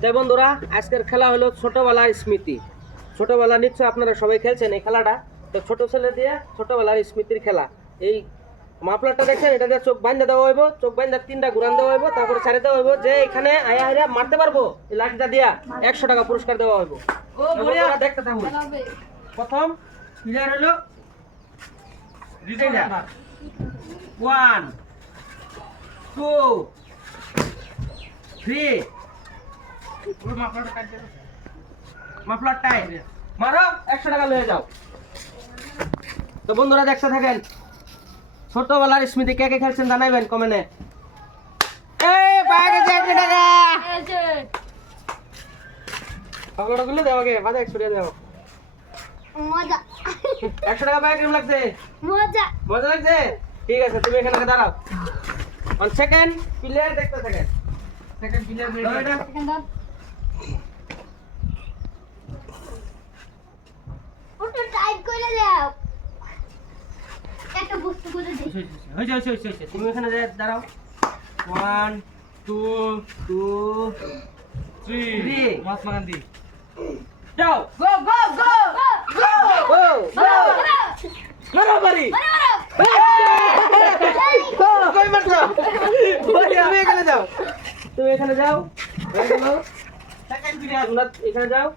তাই বন্ধুরা আজকের খেলা হলো ছোটবেলার স্মৃতি। ছোটবেলা নিশ্চয় আপনারা সবাই খেলছেন এই খেলাটা। তো ছোট ছেলে দিয়ে ছোটবেলার স্মৃতির খেলা। এই মাফলারটা দেখছেন এটা দিয়ে চোখ বান্ধা দেওয়া হইব চোখ বান্ধা তিনটা ঘুরান দেওয়া হইব তারপরে ছাড়ে দেওয়া হইব যে এখানে আয়া হাইরা মারতে পারব এই লাঠিটা দিয়া একশো টাকা পুরস্কার দেওয়া হইব। দেখতে থাকুন প্রথম প্লেয়ার হলো one two three muffler time মারো একশো টাকা লয়ে যাও। তো বন্ধুরা দেখতে থাকেন? ছোটবেলার স্মৃতি কে কে খেলছেন জানাইবেন কমেন্টে এই পায়ে গেছে একশো টাকা। পাগড়া গুলো দেওয়া গে বাজে একশো টাকা দেও মজা একশো টাকা পায়ে কেমন লাগছে। মজা। মজা লাগছে ঠিক আছে তুমি এখানে দাঁড়াও অন সেকেন্ড প্লেয়ার দেখতে থাকেন। সেকেন্ড প্লেয়ার হয়েছে হয়েছে তুমি এখানে যা- দাঁড়াও ওয়ান টু টু থ্রি যাও গো গো গো গো তুমি এখানে যাও তুমি এখানে যাও হয়ে এখানে যাও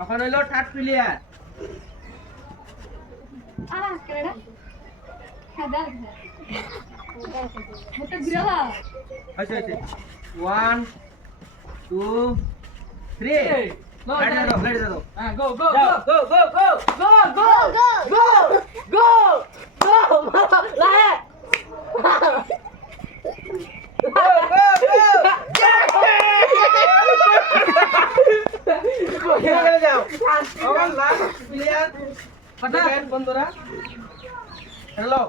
এখন হইল থার্ড প্লেয়ার হয়েছে হয়েছে ওয়ান টু থ্রি লাইট দাও লাইট দাও go, Go, go, go, go, go, go, go go, go, go, লাহে। Go, go, go. এখানে যাও। আমার last player, দেখেন বন্ধুরা হ্যালো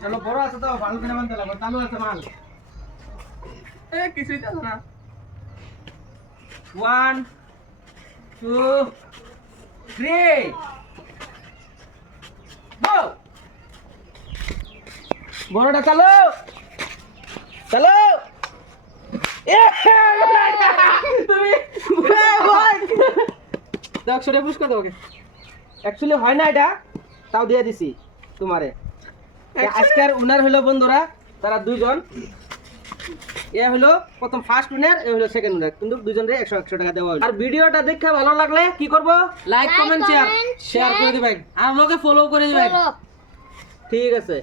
চলো বড় আছে তো ভালো করে বানতে লাগবে চালু আছে মাল কিছুই তো না ওয়ান টু থ্রি গো বড়টা চালো চালো এ, তুমি একশো টাকা পুরস্কার অ্যাকচুয়ালি হয় না এটা তাও দিয়ে দিছি তোমারে। আজকের উনার হলো বন্ধুরা তারা দুইজন। এ হলো প্রথম ফার্স্ট উইনার এ হলো সেকেন্ড উইনার কিন্তু দুজনের একশো একশো টাকা দেওয়া হলো। আর ভিডিওটা দেখে ভালো লাগলে কি করব? লাইক কমেন্ট শেয়ার শেয়ার করে দিবেন। আর লোকে ফলো করে দিবেন। ঠিক আছে।